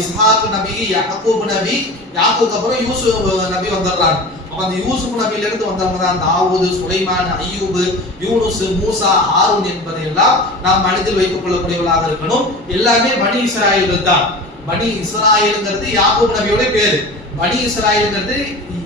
இஸ்ஹாக் நபி யாக்கூப் நபி யாக்கூப்க்கு அப்புறம் யூசுப் நபி வந்தாங்க. அப்ப அந்த யூசுப் நபியில இருந்து வந்தவங்க தான் தாவூது சுலைமான் அய்யூப் யூனுஸ் மூசா ஆரூன் என்பதையெல்லாம் நாம் மனதில் வைத்துக் கொள்ளக்கூடியவர்களாக இருக்கணும். எல்லாமே பனி இஸ்ராயேல் தான். பனி இஸ்ராயேல்ங்கிறது யாக்கூப் நபியோட பேரு, பனி இஸ்ராயேல்ங்கிறது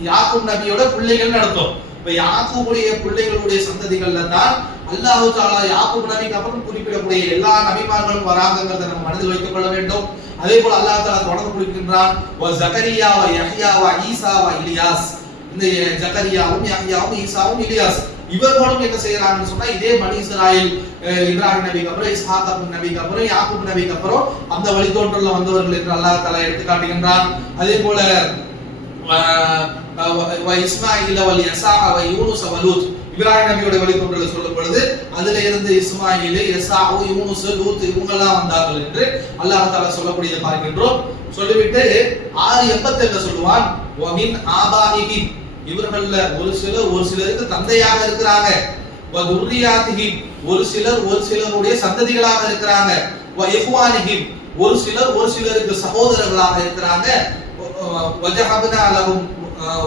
யாக்கூப் நபியோட பிள்ளைகள் அர்த்தம். இப்ப யாக்கூபுடைய பிள்ளைகளுடைய சந்ததிகள்ல தான் அல்லாஹ் தஆலா யாக்கூப் நபிக்கு அப்புறம் குறிப்பிடக்கூடிய எல்லா நபிமார்களும் வராங்கங்கிறத நம்ம மனதில் வைத்துக் கொள்ள வேண்டும். அதே போல அல்லாஹ் தஆலா தொடர்ந்து குறிப்பிடுகிறான் வ ஜகரியா வ யஹ்யா வ ஈசா வ இலியாஸ். இந்த ஜகரியாவும் யஹ்யாவும் ஈசாவும் இலியாஸ் இவர்களும் என்ன செய்யறாங்கன்னு சொன்னா இதே பனி இஸ்ராயேல் இப்ராஹிம் நபிக்கு அப்புறம் இஸ்ஹாக் நபிக்கு அப்புறம் யாக்கூப் நபிக்கு அப்புறம் அந்த வழித்தோன்றல்ல வந்தவர்கள் என்று அல்லாஹ் தஆலா எடுத்து காட்டுகின்றான். அதே போல இஸ்மாயில் வல் யஸா வ யூனுஸ் வ லூத் இப்ராஹிம் நபியோட வழித்தோன்றலை சொல்லும் பொழுது அதுல இருந்து இஸ்மாயில் யஸா யூனுஸ் லூத் இவங்க எல்லாம் வந்தார்கள் என்று அல்லாஹ் தஆலா சொல்லக்கூடியதை பார்க்கின்றோம். சொல்லிவிட்டு 6:87 சொல்லுவான் வ மின் ஆபாஹிஹி இவர்கள்ல ஒரு சிலருக்கு தந்தையாக இருக்கிறாங்க. வ துர்ரியாத்திஹி ஒரு சிலருடைய சந்ததிகளாக இருக்கிறாங்க. வ இஹ்வானிஹி ஒரு சிலருக்கு சகோதரர்களாக இருக்கிறாங்க. வஜஹப்னா லஹும்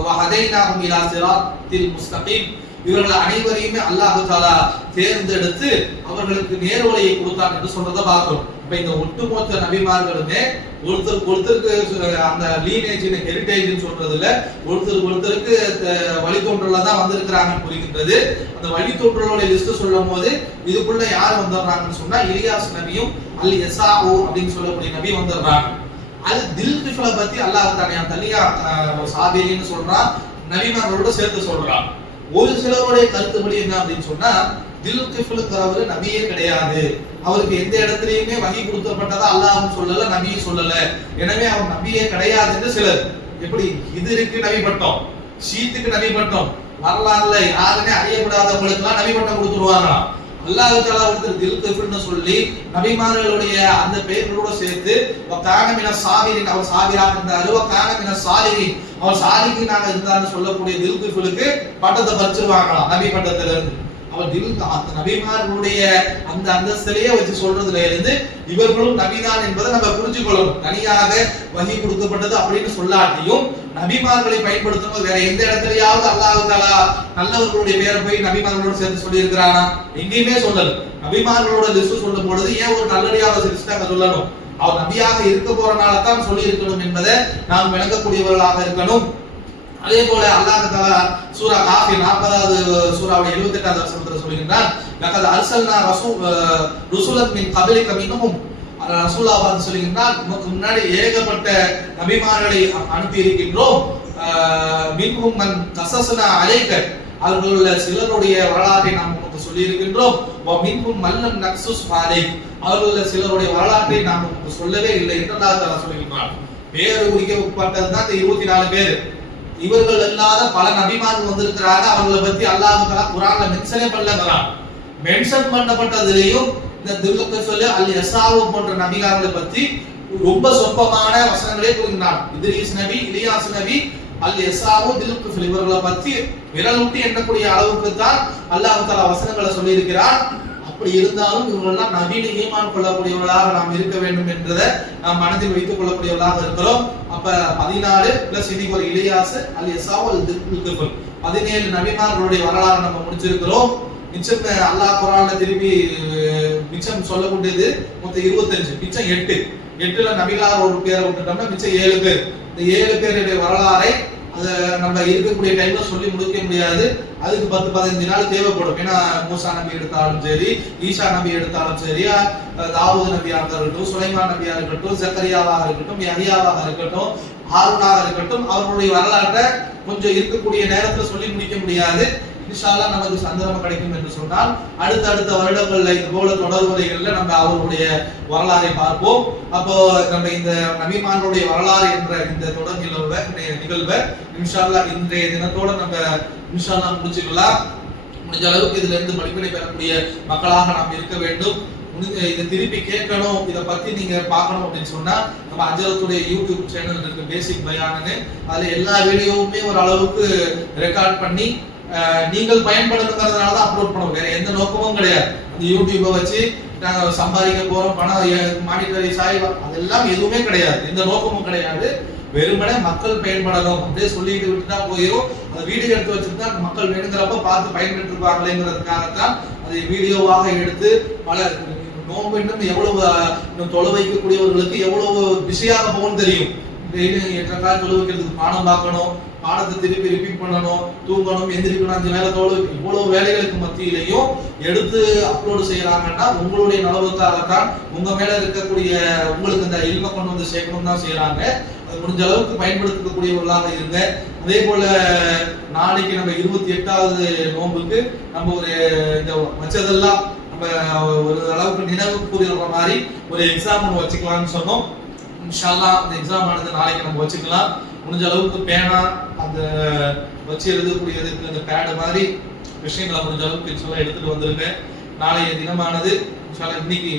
வ ஹதைனாஹும் இலா சிராத்தில் முஸ்தகீம் இவர்கள் அனைவரையுமே அல்லாஹ் தஆலா தேர்ந்தெடுத்து அவர்களுக்கு நேர்வழியை கொடுத்தான் என்று சொல்றதை பார்க்கிறோம். இப்ப இந்த ஒட்டுமொத்த நபிமார்களுமே ஒருத்தருக்கு அந்த லீனேஜ் ஹெரிட்டேஜ் சொல்றதுல ஒருத்தருக்கு வழித்தோன்றல தான் வந்திருக்கிறாங்கன்னு புரிகின்றது. அந்த வழித்தோன்றலோட லிஸ்ட் சொல்லும் போது இதுக்குள்ள யார் வந்துடுறாங்கன்னு சொன்னா இலியாஸ் நபியும் அல் யஸாஉ அப்படின்னு சொல்லக்கூடிய நபி வந்துடுறாங்க. அது தில் கிஃபில பத்தி அல்லாஹ் தனியா சாபிரின்னு சொல்றான், நபிமார்களோட சேர்த்து சொல்றான். ஒரு சிலருடைய கருத்துப்படி என்ன அப்படின்னு சொன்னா தில் கிஃபிலுங்கிறவரு நபியே கிடையாது, அவருக்கு எந்த இடத்துலயுமே வகி கொடுக்கப்பட்டதா அல்லாஹ்வும் சொல்லல நபியும் சொல்லல, எனவே அவர் நபியே கிடையாது என்று சிலர். எப்படி ஹிதருக்கு நபி பட்டம், ஷீத்துக்கு நபி பட்டம், வரலாறுல யாருமே அறியப்படாதவங்களுக்கு எல்லாம் நபி பட்டம் கொடுத்துருவாங்களாம். அல்லாஹ் தஆலா வந்து தில்கிஃபில்னு சொல்லி நபிமார்களுடைய அந்த பெயர்களோட சேர்த்து வகான மின சாபிரின், அவர் சாபிராக இருந்தாரு, வகான மின சாலிஹின், அவர் சாலிஹீனாக இருந்தார்னு சொல்லக்கூடிய தில்கிஃபிலுக்கு பட்டத்தை பறிச்சிருவாங்களாம் நபி பட்டத்துல இருந்து. அவர் அந்த நபிமார்களுடைய அந்த அந்தஸ்திலேயே வச்சு சொல்றதுல இருந்து இவர்களும் நபிதான் என்பதை நம்ம புரிஞ்சுக்கொள்ளணும். தனியாக வஹி கொடுக்கப்பட்டது அப்படின்னு சொல்லாட்டியும் நபிமார்களை பயன்படுத்தும் வேற எந்த இடத்துலயாவது அல்லாஹ் தஆலா நல்லவர்களுடைய பேரை போய் நபிமார்களோட சேர்த்து சொல்லி இருக்கிறானா? எங்கேயுமே சொல்லல. நபிமார்களோட லிஸ்ட் சொல்லும் பொழுது ஏன் ஒரு நல்லடியாக லிஸ்டாக சொல்லணும்? அவர் நபியாக இருக்க போறனால தான் சொல்லி இருக்கணும் என்பதை நாம் விளங்கக்கூடியவர்களாக இருக்கணும். அதே போல அல்லாஹ் தஆலா சூரா காஃபிர் 40வது சூராவுடைய 78வது வசனத்துல சொல்கிறார், லகத் அர்சல்னா ரசூலன் மின் கப்லிக மின்ஹும், ரசூலுல்லாஹ் வந்து சொல்கிறார், நமக்கு முன்னாடி ஏகப்பட்ட நபிமார்களை அனுப்பி இருக்கின்றோம். மின்ஹும் மன் கஸஸ்னா அலைக, அவர்களுள்ள சிலருடைய வரலாற்றை நாம் உங்களுக்கு சொல்லி இருக்கின்றோம். வ மின்ஹும் மல்லம் நக்ஸுஸ் அலைக், அவர்களுள்ள சிலருடைய வரலாற்றை நாம் உங்களுக்கு சொல்லவே இல்லை என்று அல்லாஹ் தஆலா சொல்கிறார். பேரு குறிக்கப்பட்டது தான் இந்த 24 பேர். இவர்கள் அல்லாத பல நபிமார்கள் வந்திருக்கிறாங்க. அவர்களை பத்தி அல்லாஹ் தஆலா குர்ஆன்ல மென்ஷனே பண்ணலங்கறான். மென்ஷன் பண்ணப்பட்டதிலேயும் இந்த துல்கஃபில் அல் யஸாவு போன்ற நபிமார்களை பத்தி ரொம்ப சொற்பமான வசனங்களே கூறினார். இத்ரீஸ் நபி, இலியாஸ் நபி, அல் யஸாவு, துல்கஃபில் இவர்களை பத்தி விரல் விட்டு எண்ணக்கூடிய அளவுக்கு தான் அல்லாஹ் தஆலா வசனங்களை சொல்லி இருக்கிறார். அப்படி இருந்தாலும் இவர்களெல்லாம் நபியில ஈமான் கொள்ளக்கூடியவர்களாக நாம் இருக்க வேண்டும் என்றதை நாம் மனதில் வைத்துக் கொள்ளக்கூடியவர்களாக இருக்கிறோம். அப்ப 14 பிளஸ் இன்னைக்கு ஒரு இலியாஸ், அல் யஸாவு, அல் துல்கஃபில் 17 நபிமார்களுடைய வரலாறு நம்ம முடிச்சிருக்கிறோம். மிச்சம் அல்லாஹ் குர்ஆன்ல திருப்பி மிச்சம் சொல்லக்கூடியது மொத்தம் 25, மிச்சம் 8. 8ல நபிகளார் ஒரு பேரை விட்டுட்டோம்னா மிச்சம் 7 பேர். இந்த 7 பேருடைய வரலாறை அதை நம்ம இருக்கக்கூடிய டைம்ல சொல்லி முடிக்க முடியாது. அதுக்கு 10-15 நாள் தேவைப்படும். ஏன்னா மூசா நபி எடுத்தாலும் சரி, ஈசா நபி எடுத்தாலும் சரி, தாவூத் நபியாக இருக்கட்டும், சுலைமான் நபியாக இருக்கட்டும், ஜக்கரியாவாக இருக்கட்டும், யஹ்யாவாக இருக்கட்டும், ஹாரூனாக இருக்கட்டும், அவர்களுடைய வரலாற்றை கொஞ்சம் இருக்கக்கூடிய நேரத்துல சொல்லி முடிக்க முடியாது. இன்ஷா அல்லாஹ் நமக்கு சந்தர்ப்பம் கிடைக்கும் என்று சொன்னால் அடுத்த வருடங்கள்ல இது போல தொடர்வரைகள்ல நம்ம அவருடைய வரலாறை பார்ப்போம். அப்போ நம்ம இந்த நபிமார்களுடைய வரலாறு என்ற இந்த தொடர் நிகழ்வை இன்ஷா அல்லாஹ் இன்றைய தினத்தோட நம்ம இன்ஷா அல்லாஹ் முடிச்சுக்கலாம். முடிஞ்ச அளவுக்கு இதுல இருந்து படிப்பினை பெறக்கூடிய மக்களாக நாம் இருக்க வேண்டும். இதை திருப்பி கேட்கணும், இதை பத்தி நீங்க பார்க்கணும் அப்படின்னு சொன்னா நம்ம அஜரத்துடைய யூடியூப் சேனல் இருக்கு, பேசிக் பயான்னு. அதுல எல்லா வீடியோவுமே ஒரு அளவுக்கு ரெக்கார்ட் பண்ணி நீங்கள் பயன்படுத்துறதுனால தான் அப்லோட் பண்ணுவோம். வேற எந்த நோக்கமும் கிடையாது. அந்த யூடியூபை வச்சு நாங்க சம்பாதிக்க போறோம், பணம் மானிட்டரி சாய், அதெல்லாம் எதுவுமே கிடையாது. எந்த நோக்கமும் கிடையாது. வெறுமனே மக்கள் பயன்படணும் அப்படியே சொல்லிட்டு விட்டுட்டா போயிடும். அந்த வீடியோ எடுத்து வச்சுட்டு தான் மக்கள் வேணுங்கிறப்ப பார்த்து பயன்பெற்று இருப்பாங்களேங்கிறதுக்காகத்தான் அதை வீடியோவாக எடுத்து பல நோன்பு இன்னும் எவ்வளவு தொலை வைக்கக்கூடியவர்களுக்கு எவ்வளவு பிஸியாக போகணும்னு தெரியும். டெய்லி 8 கால் தொலை வைக்கிறதுக்கு பாடம் பார்க்கணும், பாடத்தை திருப்பி ரிப்பீட் பண்ணணும், தூங்கணும், எந்திரிக்கணும், 5 வேலை தொலை, இவ்வளவு வேலைகளுக்கு மத்தியிலையும் எடுத்து அப்லோடு செய்யறாங்கன்னா உங்களுடைய நலவுக்காகத்தான், உங்க மேல இருக்கக்கூடிய உங்களுக்கு இந்த இல்ம கொண்டு வந்து சேர்க்கணும் தான் செய்யறாங்க. அது முடிஞ்ச அளவுக்கு பயன்படுத்தக்கூடியவர்களாக இருங்க. அதே போல நாளைக்கு நம்ம 28வது நோன்புக்கு நம்ம ஒரு இந்த வச்சதெல்லாம் நம்ம ஒரு அளவுக்கு நினைவு கூறுற மாதிரி ஒரு எக்ஸாம் ஒன்று வச்சுக்கலாம்னு சொன்னோம். இன்ஷா அல்லாஹ் அந்த எக்ஸாம் ஆனது நாளைக்கு நம்ம வச்சுக்கலாம். முடிஞ்ச அளவுக்கு பேனா அந்த வச்சு எழுதக்கூடியதுக்கு அந்த பேடு மாதிரி விஷயங்களை முடிஞ்ச அளவுக்கு இன்ஷால்லா எடுத்துட்டு வந்துருங்க. நாளைய தினமானது இன்ஷால்லா இன்னைக்கு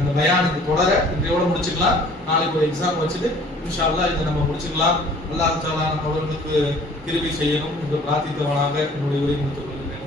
இந்த பயானுக்கு தொடர இன்றையோட முடிச்சுக்கலாம். நாளைக்கு ஒரு எக்ஸாம் வச்சுட்டு இன்ஷா அல்லாஹ் இதை நம்ம முடிச்சுக்கலாம். அல்லாஹ் தஆலா நம்ம அவர்களுக்கு கிருபை செய்யணும் என்று பிரார்த்தித்தவனாக என்னுடைய உரை முடித்துக் கொள்கிறேன்.